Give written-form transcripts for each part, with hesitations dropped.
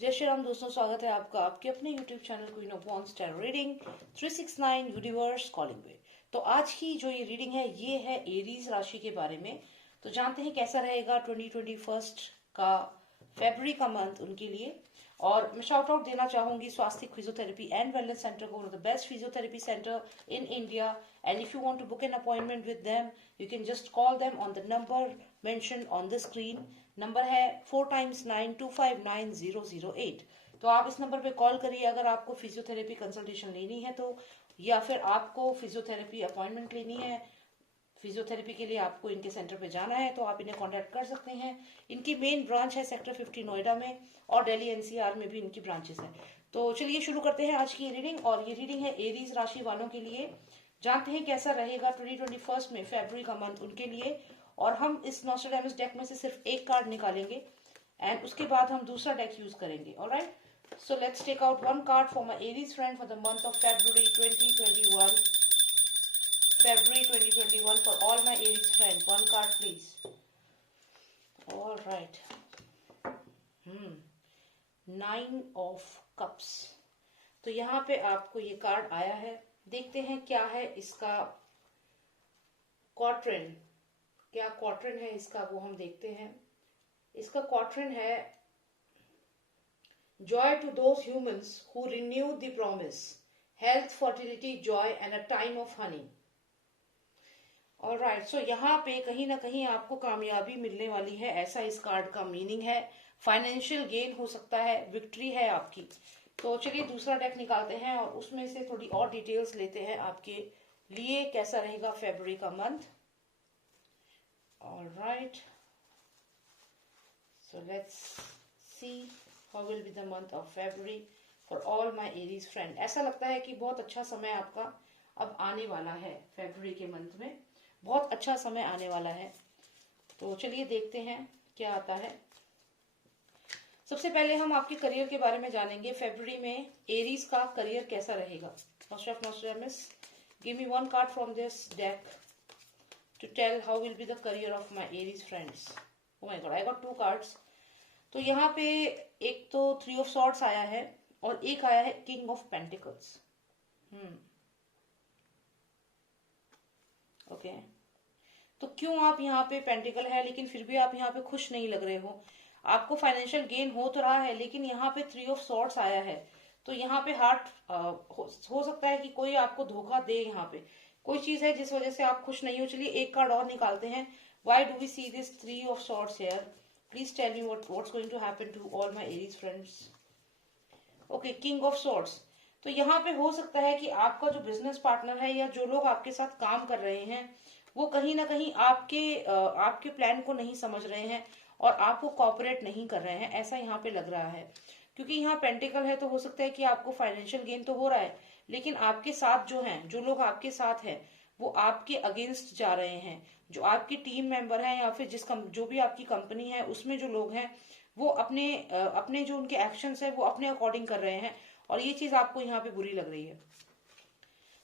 जय श्री राम दोस्तों, स्वागत है आपका आपके अपने YouTube channel queen of wands tarot reading 369 universe calling पे। तो आज की जो ये रीडिंग है ये है एरीज राशि के बारे में। तो जानते हैं कैसा रहेगा 2021 का फरवरी का मंथ उनके लिए। और मैं शाउट आउट देना चाहूंगी Swastik physiotherapy and wellness centre को, one of the best physiotherapy centre in India. And if you want to book an appointment with them you can just call them on the number mention on the screen. Number है 4x9259 008। तो आप इस number पे call करिए अगर आपको physiotherapy consultation लेनी है तो, या फिर आपको फिजियोथेरेपी अपॉइंटमेंट लेनी है, फिजियोथेरेपी के लिए आपको इनके सेंटर पे जाना है तो आप इन्हें कांटेक्ट कर सकते हैं। इनकी मेन ब्रांच है सेक्टर 50 नोएडा में, और दिल्ली एनसीआर में भी इनकी ब्रांचेस है। तो चलिए शुरू करते हैं आज की ये रीडिंग। और ये रीडिंग है एरीज राशि वालों के लिए। जानते हैं कैसा रहेगा 2021 में फरवरी का मंथ उनके लिए। और हम इस नॉस्ट्रेडेमस डेक में से सिर्फ एक कार्ड निकालेंगे एंड उसके बाद हम दूसरा डेक यूज करेंगे। Alright, so let's take out one card for my Aries friend for the month of February 2021। February 2021 for all my Aries friends. One card, please. All right. 9 of Cups. तो यहाँ पे आपको ये card आया है। देखते हैं क्या है इसका क्वाड्रेंट। क्या क्वाड्रेंट है इसका वो हम देखते हैं। इसका क्वाड्रेंट है Joy to those humans who renew the promise. Health, fertility, joy and a time of honey. Alright, so यहाँ पे कहीं ना कहीं आपको कामयाबी मिलने वाली है, ऐसा इस कार्ड का मीनिंग है। फाइनेंशियल गेन हो सकता है, विक्ट्री है आपकी। तो चलिए दूसरा डेक निकालते हैं और उसमें से थोड़ी और डिटेल्स लेते हैं आपके लिए कैसा रहेगा फरवरी का month. Alright, so let's see how will be the month of February for all my Aries friend. ऐसा लगता है कि बहुत अच्छा समय आपका अब आने वाला है फरवरी के मंथ में, बहुत अच्छा समय आने वाला है। तो चलिए देखते हैं क्या आता है। सबसे पहले हम आपके करियर के बारे में जानेंगे। फरवरी में एरीज का करियर कैसा रहेगा। Master of Nostradamus, give me one card from this deck to tell how will be the career of my Aries friends. Oh my god, I got 2 cards. तो यहाँ पे एक तो 3 ऑफ सॉर्ड्स आया है और एक आया है किंग ऑफ पेंटिकल्स। ओके, तो क्यों आप यहाँ पे पेंटिकल है लेकिन फिर भी आप यहाँ पे खुश नहीं लग रहे हो। आपको फाइनेंशियल गेन हो तो रहा है लेकिन यहाँ पे 3 ऑफ सॉर्ड्स आया है। तो यहाँ पे हार्ट हो सकता है कि कोई आपको धोखा दे, यहाँ पे कोई चीज है जिस वजह से आप खुश नहीं हो। चलिए एक कार्ड और निकालते हैं। Why do we see this 3 of swords here? Please tell me what's going to happen to all my Aries friends. Okay, king of swords. तो यहाँ पे हो सकता है कि आपका जो बिजनेस पार्टनर है या जो लोग आपके साथ काम कर रहे हैं वो कहीं ना कहीं आपके प्लान को नहीं समझ रहे हैं और आपको कॉपरेट नहीं कर रहे हैं, ऐसा यहाँ पे लग रहा है। क्योंकि यहाँ पेंटिकल है तो हो सकता है कि आपको फाइनेंशियल गेन तो हो रहा है लेकिन आपके साथ जो हैं, जो लोग आपके साथ हैं वो आपके अगेंस्ट जा रहे हैं। जो आपकी टीम मेंबर है या फिर जो भी आपकी कंपनी है उसमें जो लोग हैं वो अपने जो उनके एक्शंस है वो अपने अकॉर्डिंग कर रहे हैं और ये चीज आपको यहाँ पे बुरी लग रही है।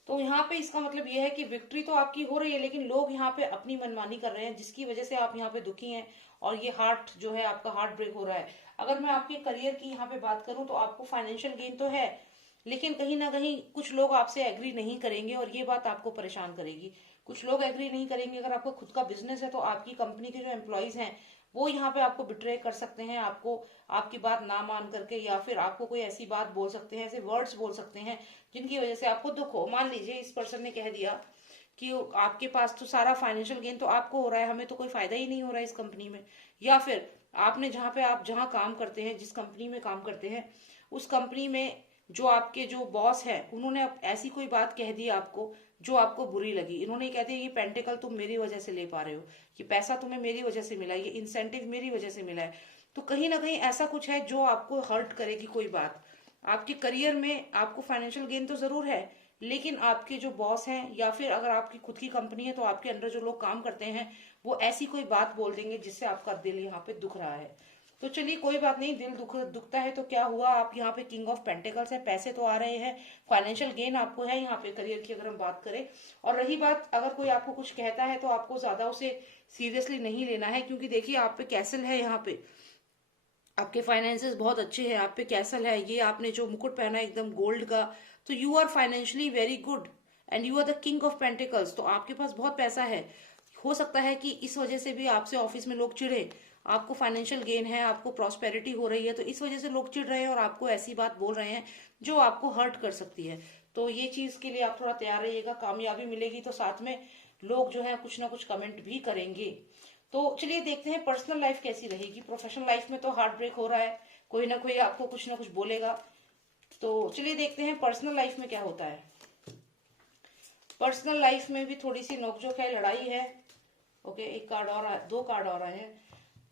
तो यहाँ पे इसका मतलब ये है कि विक्ट्री तो आपकी हो रही है लेकिन लोग यहाँ पे अपनी मनमानी कर रहे हैं जिसकी वजह से आप यहाँ पे दुखी हैं और ये हार्ट जो है आपका हार्ट ब्रेक हो रहा है। अगर मैं आपके करियर की यहाँ पे बात करूं तो आपको फाइनेंशियल गेन तो है लेकिन कहीं ना कहीं कुछ लोग आपसे एग्री नहीं करेंगे और ये बात आपको परेशान करेगी। कुछ लोग एग्री नहीं करेंगे। अगर आपका खुद का बिजनेस है तो आपकी कंपनी के जो एम्प्लॉयज हैं वो यहाँ पे आपको बिट्रे कर सकते हैं, आपको आपकी बात ना मान करके, या फिर आपको कोई ऐसी बात बोल सकते हैं, ऐसे वर्ड्स बोल सकते हैं जिनकी वजह से आपको दुख हो। मान लीजिए इस पर्सन ने कह दिया कि आपके पास तो सारा फाइनेंशियल गेन तो आपको हो रहा है, हमें तो कोई फायदा ही नहीं हो रहा है इस कंपनी में। या फिर आपने आप जहाँ काम करते हैं, जिस कंपनी में काम करते हैं उस कंपनी में जो आपके जो बॉस है उन्होंने अब ऐसी कोई बात कह दी आपको जो आपको बुरी लगी। इन्होंने कहते हैं ये पेंटिकल तुम मेरी वजह से ले पा रहे हो, ये पैसा तुम्हें मेरी वजह से मिला, ये इंसेंटिव मेरी वजह से मिला है। तो कहीं ना कहीं ऐसा कुछ है जो आपको हर्ट करेगी कोई बात। आपके करियर में आपको फाइनेंशियल गेन तो जरूर है लेकिन आपके जो बॉस हैं या फिर अगर आपकी खुद की कंपनी है तो आपके अंडर जो लोग काम करते हैं वो ऐसी कोई बात बोल देंगे जिससे आपका दिल यहाँ पे दुख रहा है। तो चलिए कोई बात नहीं, दिल दुखता है तो क्या हुआ। आप यहाँ पे किंग ऑफ पेंटिकल्स है, पैसे तो आ रहे हैं, फाइनेंशियल गेन आपको है यहाँ पे करियर की अगर हम बात करें। और रही बात अगर कोई आपको कुछ कहता है तो आपको ज्यादा उसे सीरियसली नहीं लेना है क्योंकि देखिए आप पे कैसल है यहाँ पे। आपके फाइनेंसेस बहुत अच्छे हैं, आप पे कैसल है, ये आपने जो मुकुट पहना है एकदम गोल्ड का, तो you are financially very good and you are the king of pentacles. तो आपके पास बहुत पैसा है। हो सकता है कि इस वजह से भी आपसे ऑफिस में लोग चिढ़े। आपको फाइनेंशियल गेन है, आपको प्रॉस्पेरिटी हो रही है, तो इस वजह से लोग चिढ़ रहे हैं और आपको ऐसी बात बोल रहे हैं जो आपको हर्ट कर सकती है। तो ये चीज के लिए आप थोड़ा तैयार रहिएगा। कामयाबी मिलेगी तो साथ में लोग जो है कुछ ना कुछ कमेंट भी करेंगे। तो चलिए देखते हैं पर्सनल लाइफ कैसी रहेगी। प्रोफेशनल लाइफ में तो हार्ट ब्रेक हो रहा है, कोई ना कोई आपको कुछ ना कुछ बोलेगा। तो चलिए देखते हैं पर्सनल लाइफ में क्या होता है। पर्सनल लाइफ में भी थोड़ी सी नोकझोंक है, लड़ाई है। ओके, एक कार्ड और, दो कार्ड और आए हैं।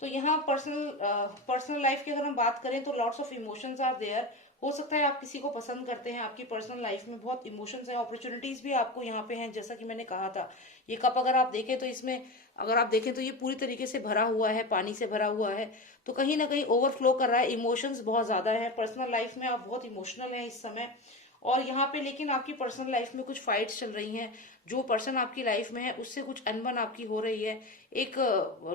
तो यहाँ पर्सनल लाइफ की अगर हम बात करें तो lots of emotions are there. हो सकता है आप किसी को पसंद करते हैं, आपकी पर्सनल लाइफ में बहुत इमोशंस हैं, अपॉर्चुनिटीज भी आपको यहाँ पे हैं। जैसा कि मैंने कहा था, ये कप अगर आप देखें तो इसमें, अगर आप देखें तो ये पूरी तरीके से भरा हुआ है, पानी से भरा हुआ है, तो कहीं ना कहीं ओवरफ्लो कर रहा है। इमोशंस बहुत ज्यादा है पर्सनल लाइफ में, आप बहुत इमोशनल हैं इस समय। और यहाँ पे लेकिन आपकी पर्सनल लाइफ में कुछ फाइट्स चल रही हैं। जो पर्सन आपकी लाइफ में है उससे कुछ अनबन आपकी हो रही है, एक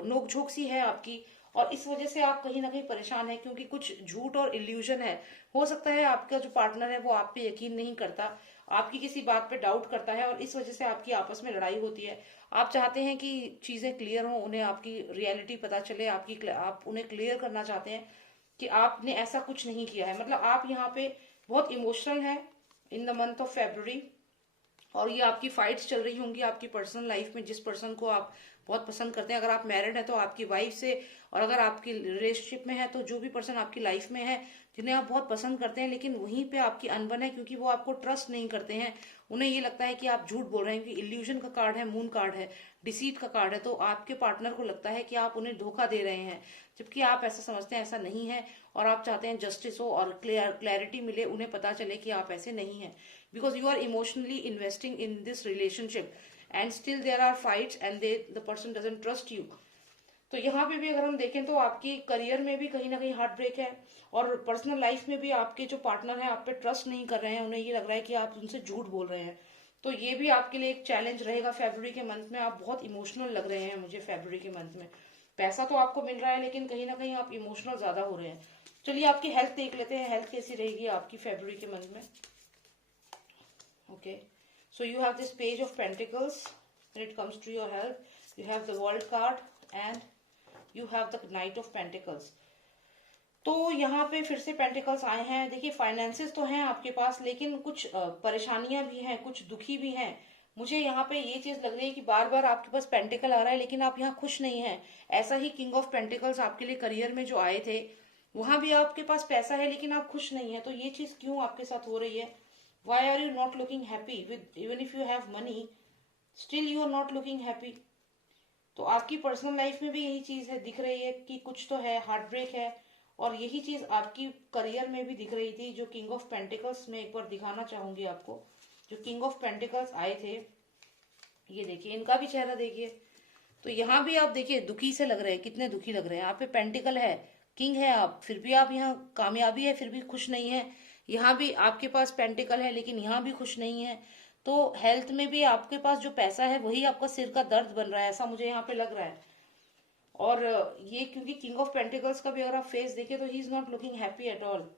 नोकझोंक सी है आपकी, और इस वजह से आप कहीं ना कहीं परेशान है क्योंकि कुछ झूठ और इल्यूजन है। हो सकता है आपका जो पार्टनर है वो आप पे यकीन नहीं करता, आपकी किसी बात पे डाउट करता है, और इस वजह से आपकी आपस में लड़ाई होती है। आप चाहते हैं कि चीजें क्लियर हो, उन्हें आपकी रियलिटी पता चले, आप उन्हें क्लियर करना चाहते हैं कि आपने ऐसा कुछ नहीं किया है। मतलब आप यहाँ पे बहुत इमोशनल है in the month of February, और ये आपकी फाइट्स चल रही होंगी आपकी पर्सनल लाइफ में जिस पर्सन को आप बहुत पसंद करते हैं। अगर आप मैरिड है तो आपकी वाइफ से, और अगर आपकी रिलेशनशिप में है तो जो भी पर्सन आपकी लाइफ में है जिन्हें आप बहुत पसंद करते हैं, लेकिन वहीं पे आपकी अनबन है क्योंकि वो आपको ट्रस्ट नहीं करते हैं। उन्हें ये लगता है कि आप झूठ बोल रहे हैं, क्योंकि इल्यूजन का कार्ड है, मून कार्ड है, डिसीट का कार्ड है। तो आपके पार्टनर को लगता है कि आप उन्हें धोखा दे रहे हैं, जबकि आप ऐसा समझते हैं ऐसा नहीं है। और आप चाहते हैं जस्टिस हो और क्लैरिटी मिले, उन्हें पता चले कि आप ऐसे नहीं है, because you are emotionally investing in this relationship and still there are fights and the person doesn't trust you। तो यहाँ पे भी अगर हम देखें तो आपकी करियर में भी कहीं ना कहीं हार्ट ब्रेक है, और पर्सनल लाइफ में भी आपके जो पार्टनर है आप पे ट्रस्ट नहीं कर रहे हैं, उन्हें ये लग रहा है कि आप उनसे झूठ बोल रहे हैं। तो ये भी आपके लिए एक चैलेंज रहेगा फरवरी के मंथ में। आप बहुत इमोशनल लग रहे हैं मुझे फरवरी के मंथ में। पैसा तो आपको मिल रहा है लेकिन कहीं ना कहीं आप इमोशनल ज्यादा हो रहे हैं। चलिए आपकी हेल्थ देख लेते हैं, हेल्थ कैसी रहेगी आपकी फरवरी के मंथ में। Okay, so you have this page of pentacles when it comes to your health. You have the world card and you have the knight of pentacles। तो यहाँ पे फिर से पेंटिकल्स आए हैं। देखिए फाइनेंसेस तो हैं आपके पास, लेकिन कुछ परेशानियां भी हैं, कुछ दुखी भी हैं। मुझे यहाँ पे ये चीज लग रही है कि बार बार आपके पास पेंटिकल आ रहा है लेकिन आप यहाँ खुश नहीं हैं। ऐसा ही किंग ऑफ पेंटिकल्स आपके लिए करियर में जो आए थे, वहां भी आपके पास पैसा है लेकिन आप खुश नहीं है। तो ये चीज क्यों आपके साथ हो रही है? Why are you not looking happy with, even if you have money, still you are not looking happy? तो आपकी पर्सनल लाइफ में भी यही चीज है, दिख रही है कि कुछ तो है, हार्ट ब्रेक है। और यही चीज आपकी करियर में भी दिख रही थी, जो किंग ऑफ पेंटिकल्स में एक बार दिखाना चाहूंगी आपको। जो किंग ऑफ पेंटिकल्स आए थे, ये देखिए, इनका भी चेहरा देखिए। तो यहाँ भी आप देखिए दुखी से लग रहे हैं, कितने दुखी लग रहे हैं। आप पे पेंटिकल है, किंग है आप, फिर भी आप यहाँ कामयाबी है फिर भी खुश नहीं है। यहाँ भी आपके पास पेंटिकल है लेकिन यहाँ भी खुश नहीं है। तो हेल्थ में भी आपके पास जो पैसा है वही आपका सिर का दर्द बन रहा है, ऐसा मुझे यहाँ पे लग रहा है। और ये क्योंकि किंग ऑफ पेंटिकल्स का भी अगर आप फेस देखें तो he is not looking happy at all.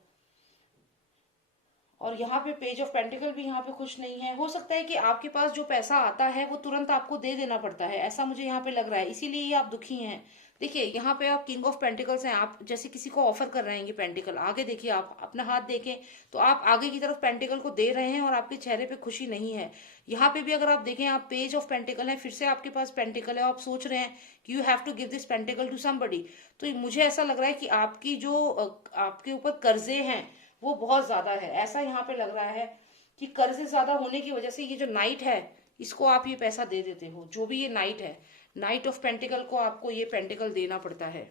और यहाँ पे पेज ऑफ पेंटिकल भी यहाँ पे खुश नहीं है। हो सकता है कि आपके पास जो पैसा आता है वो तुरंत आपको दे देना पड़ता है, ऐसा मुझे यहाँ पे लग रहा है, इसीलिए आप दुखी हैं। देखिए यहाँ पे आप किंग ऑफ पेंटिकल्स हैं, आप जैसे किसी को ऑफर कर रहे हैं ये पेंटिकल। आगे देखिए, आप अपना हाथ देखें तो आप आगे की तरफ पेंटिकल को दे रहे हैं और आपके चेहरे पे खुशी नहीं है। यहाँ पे भी अगर आप देखें, आप पेज ऑफ पेंटिकल है, फिर से आपके पास पेंटिकल है, आप सोच रहे हैं कि you have to give this pentacle to somebody. तो मुझे ऐसा लग रहा है कि आपकी जो आपके ऊपर कर्जे हैं वो बहुत ज्यादा है, ऐसा यहाँ पे लग रहा है कि कर्जे ज्यादा होने की वजह से ये जो नाइट है इसको आप ये पैसा दे देते हो। जो भी ये नाइट है, नाइट ऑफ पेंटिकल को आपको ये पेंटिकल देना पड़ता है।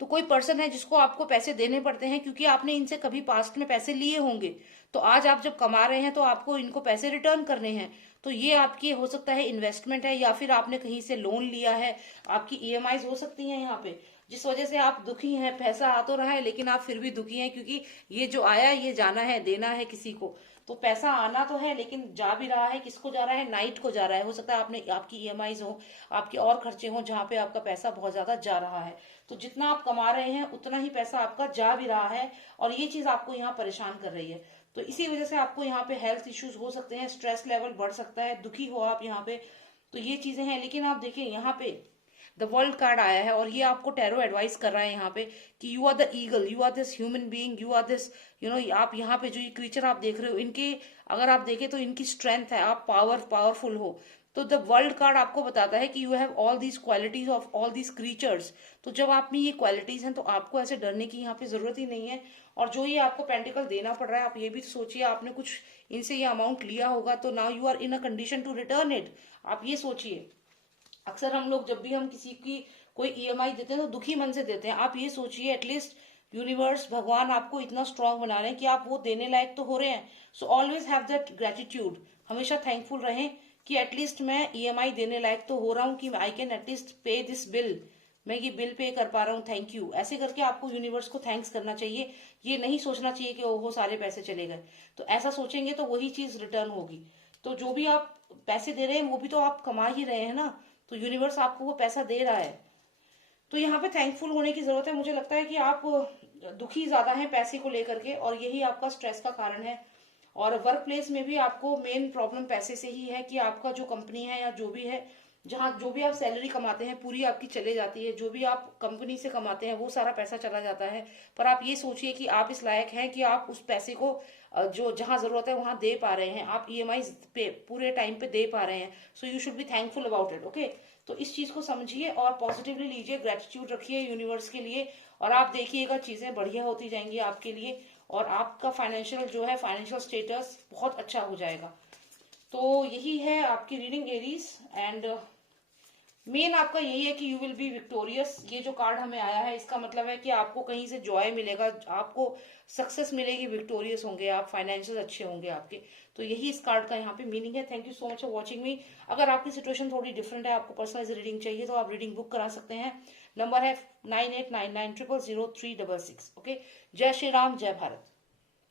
तो कोई पर्सन है जिसको आपको पैसे देने पड़ते हैं क्योंकि आपने इनसे कभी पास्ट में पैसे लिए होंगे। तो आज आप जब कमा रहे हैं तो आपको इनको पैसे रिटर्न करने हैं। तो ये आपकी हो सकता है इन्वेस्टमेंट है, या फिर आपने कहीं से लोन लिया है, आपकी ईएमआईज हो सकती हैं यहाँ पे। जिस वजह से आप दुखी हैं। पैसा आ तो रहा है लेकिन आप फिर भी दुखी हैं, क्योंकि ये जो आया ये जाना है, देना है किसी को। तो पैसा आना तो है लेकिन जा भी रहा है, किसको जा रहा है? नाइट को जा रहा है। हो सकता है आपने आपकी ईएमआईज हो, आपके और खर्चे हो जहाँ पे आपका पैसा बहुत ज्यादा जा रहा है। तो जितना आप कमा रहे हैं उतना ही पैसा आपका जा भी रहा है, और ये चीज आपको यहाँ परेशान कर रही है। तो इसी वजह से आपको यहाँ पे हेल्थ इश्यूज हो सकते हैं, स्ट्रेस लेवल बढ़ सकता है, दुखी हो आप यहाँ पे। तो ये चीजें हैं। लेकिन आप देखिए यहाँ पे द वर्ल्ड कार्ड आया है, और ये आपको टैरो एडवाइस कर रहा है यहाँ पे कि you are the eagle, you are this human being, you are this आप यहाँ पे जो ये क्रीचर आप देख रहे हो, इनके अगर आप देखें तो इनकी स्ट्रेंथ है, आप पावरफुल हो। तो द वर्ल्ड कार्ड आपको बताता है कि you have all these qualities of all these creatures. तो जब आप में ये क्वालिटीज हैं तो आपको ऐसे डरने की यहाँ पे जरूरत ही नहीं है। और जो ये आपको पेंटिकल देना पड़ रहा है, आप ये भी सोचिए, आपने कुछ इनसे ये अमाउंट लिया होगा, तो now you are in a condition to return it. आप ये सोचिए, अक्सर हम लोग जब भी हम किसी की कोई ईएमआई देते हैं तो दुखी मन से देते हैं। आप ये सोचिए, एटलीस्ट यूनिवर्स, भगवान आपको इतना स्ट्रांग बना रहे हैं कि आप वो देने लायक तो हो रहे हैं। So always have that gratitude, हमेशा थैंकफुल रहें कि एटलीस्ट मैं ईएमआई देने लायक तो हो रहा हूँ, कि आई कैन एटलीस्ट पे दिस बिल, मैं ये बिल पे कर पा रहा हूँ, थैंक यू। ऐसे करके आपको यूनिवर्स को थैंक्स करना चाहिए। ये नहीं सोचना चाहिए कि ओहो सारे पैसे चले गए। तो ऐसा सोचेंगे तो वही चीज रिटर्न होगी। तो जो भी आप पैसे दे रहे हैं वो भी तो आप कमा ही रहे हैं ना, तो यूनिवर्स आपको वो पैसा दे रहा है। तो यहाँ पे थैंकफुल होने की जरूरत है। मुझे लगता है कि आप दुखी ज्यादा हैं पैसे को लेकर के, और यही आपका स्ट्रेस का कारण है। और वर्क प्लेस में भी आपको मेन प्रॉब्लम पैसे से ही है, कि आपका जो कंपनी है या जो भी है, जहाँ जो भी आप सैलरी कमाते हैं पूरी आपकी चले जाती है, जो भी आप कंपनी से कमाते हैं वो सारा पैसा चला जाता है। पर आप ये सोचिए कि आप इस लायक हैं कि आप उस पैसे को जो जहां जरूरत है वहां दे पा रहे हैं, आप ईएमआई पे पूरे टाइम पे दे पा रहे हैं। So you should be thankful about it. Okay, तो इस चीज को समझिए और पॉजिटिवली लीजिए, ग्रेटिट्यूड रखिए यूनिवर्स के लिए, और आप देखिएगा चीजें बढ़िया होती जाएंगी आपके लिए, और आपका फाइनेंशियल जो है, फाइनेंशियल स्टेटस बहुत अच्छा हो जाएगा। तो यही है आपकी रीडिंग एरीज, एंड मेन आपका यही है कि यू विल बी विक्टोरियस। ये जो कार्ड हमें आया है इसका मतलब है कि आपको कहीं से जॉय मिलेगा, आपको सक्सेस मिलेगी, विक्टोरियस होंगे आप, फाइनेंशियल अच्छे होंगे आपके। तो यही इस कार्ड का यहाँ पे मीनिंग है। Thank you so much for watching मी। अगर आपकी सिचुएशन थोड़ी डिफरेंट है, आपको पर्सनलाइज रीडिंग चाहिए, तो आप रीडिंग बुक करा सकते हैं। नंबर है 9899000366। ओके, जय श्री राम, जय भारत।